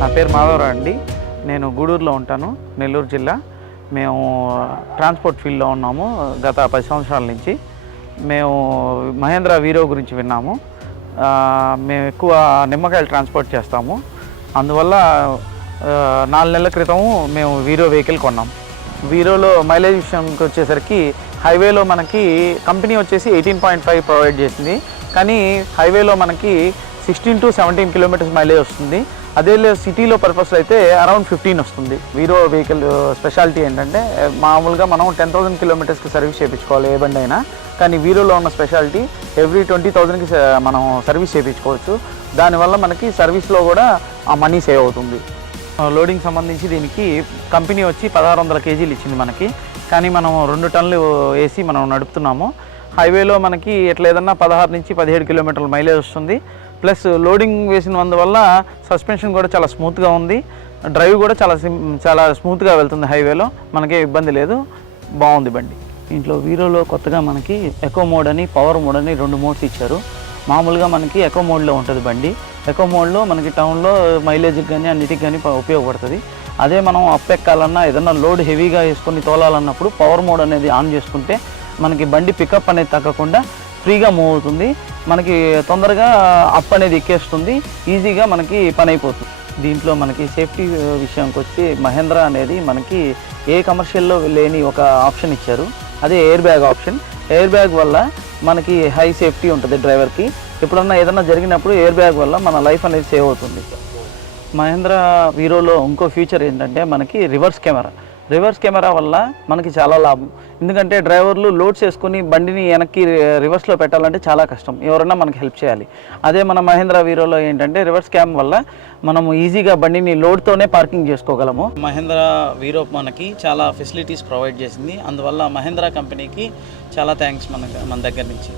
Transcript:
నా పేరు మాధవరావు అండి. నేను గూడూరులో ఉంటాను నెల్లూరు జిల్లా. మేము ట్రాన్స్పోర్ట్ ఫీల్డ్లో ఉన్నాము గత పది సంవత్సరాల నుంచి. మేము మహేంద్ర వీరో గురించి విన్నాము. మేము ఎక్కువ నిమ్మకాయలు ట్రాన్స్పోర్ట్ చేస్తాము. అందువల్ల నాలుగు నెలల క్రితం మేము వీరో వెహికల్ కొన్నాం. వీరోలో మైలేజ్ విషయంకి వచ్చేసరికి హైవేలో మనకి కంపెనీ వచ్చేసి ఎయిటీన్ పాయింట్ ఫైవ్ ప్రొవైడ్ చేసింది. కానీ హైవేలో మనకి sixteen to seventeen kilometres mileage వస్తుంది. అదే సిటీలో పర్పస్ అయితే అరౌండ్ ఫిఫ్టీన్ వస్తుంది. వీరో వెహికల్ స్పెషాలిటీ ఏంటంటే uh, మామూలుగా మనం టెన్ థౌసండ్ కిలోమీటర్స్కి సర్వీస్ చేయించుకోవాలి ఏ బండి అయినా. కానీ వీరోలో ఉన్న స్పెషాలిటీ ఎవ్రీ ట్వంటీ థౌసండ్కి మనం సర్వీస్ చేయించుకోవచ్చు. దానివల్ల మనకి సర్వీస్లో కూడా ఆ మనీ సేవ్ అవుతుంది. లోడింగ్ సంబంధించి దీనికి కంపెనీ వచ్చి పదహారు వందల కేజీలు ఇచ్చింది మనకి. కానీ మనం రెండు టన్నులు uh, వేసి మనం నడుపుతున్నాము. హైవేలో మనకి ఎట్లా ఏదన్నా పదహారు నుంచి పదిహేడు కిలోమీటర్ల మైలేజ్ వస్తుంది. ప్లస్ లోడింగ్ వేసినందువల్ల సస్పెన్షన్ కూడా చాలా స్మూత్గా ఉంది. డ్రైవ్ కూడా చాలా చాలా స్మూత్గా వెళ్తుంది హైవేలో. మనకే ఇబ్బంది లేదు. బాగుంది బండి. దీంట్లో వీరోలో కొత్తగా మనకి ఎకో మోడ్ అని పవర్ మోడ్ అని రెండు మోడ్స్ ఇచ్చారు. మామూలుగా మనకి ఎకో మోడ్లో ఉంటుంది బండి. ఎకో మోడ్లో మనకి టౌన్లో మైలేజ్కి కానీ అన్నిటికి కానీ ఉపయోగపడుతుంది. అదే మనం అప్ ఎక్కాలన్నా ఏదన్నా లోడ్ హెవీగా వేసుకొని తోలాలన్నప్పుడు పవర్ మోడ్ అనేది ఆన్ చేసుకుంటే మనకి బండి పికప్ అనేది తగ్గకుండా ఫ్రీగా మూవ్ అవుతుంది. మనకి తొందరగా అప్ అనేది ఎక్కేస్తుంది. ఈజీగా మనకి పని అయిపోతుంది. దీంట్లో మనకి సేఫ్టీ విషయానికి వచ్చి మహేంద్ర అనేది మనకి ఏ కమర్షియల్లో లేని ఒక ఆప్షన్ ఇచ్చారు. అదే air bag option. Air bag వల్ల మనకి హై సేఫ్టీ ఉంటుంది డ్రైవర్కి. ఎప్పుడన్నా ఏదన్నా జరిగినప్పుడు ఎయిర్ బ్యాగ్ వల్ల మన లైఫ్ అనేది సేవ్ అవుతుంది. మహేంద్ర వీరోలో ఇంకో ఫీచర్ ఏంటంటే మనకి రివర్స్ కెమెరా. రివర్స్ కెమెరా వల్ల మనకి చాలా లాభం. ఎందుకంటే డ్రైవర్లు లోడ్స్ వేసుకుని బండిని వెనక్కి రివర్స్లో పెట్టాలంటే చాలా కష్టం. ఎవరైనా మనకి హెల్ప్ చేయాలి. అదే మన మహేంద్ర వీరోలో ఏంటంటే రివర్స్ క్యామ్ వల్ల మనము ఈజీగా బండిని లోడ్తోనే పార్కింగ్ చేసుకోగలము. మహేంద్ర వీరో మనకి చాలా ఫెసిలిటీస్ ప్రొవైడ్ చేసింది. అందువల్ల మహేంద్ర కంపెనీకి చాలా థ్యాంక్స్ మన మన దగ్గర నుంచి.